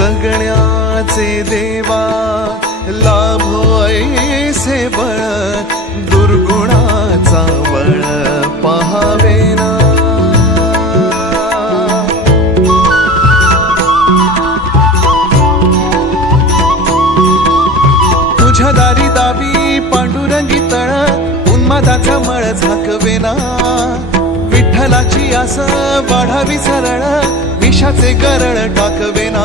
जगण्याचे देवा लाभो ऐसे बळ दुर्गुणाचा बळ पहावेना तुझ्या दारी दावी पांडुरंगी तळ उन्मादाचा मळ झाकवेना विठ्ठलाची आस वाढावी सरळ विषाचे गरळ टाकवेना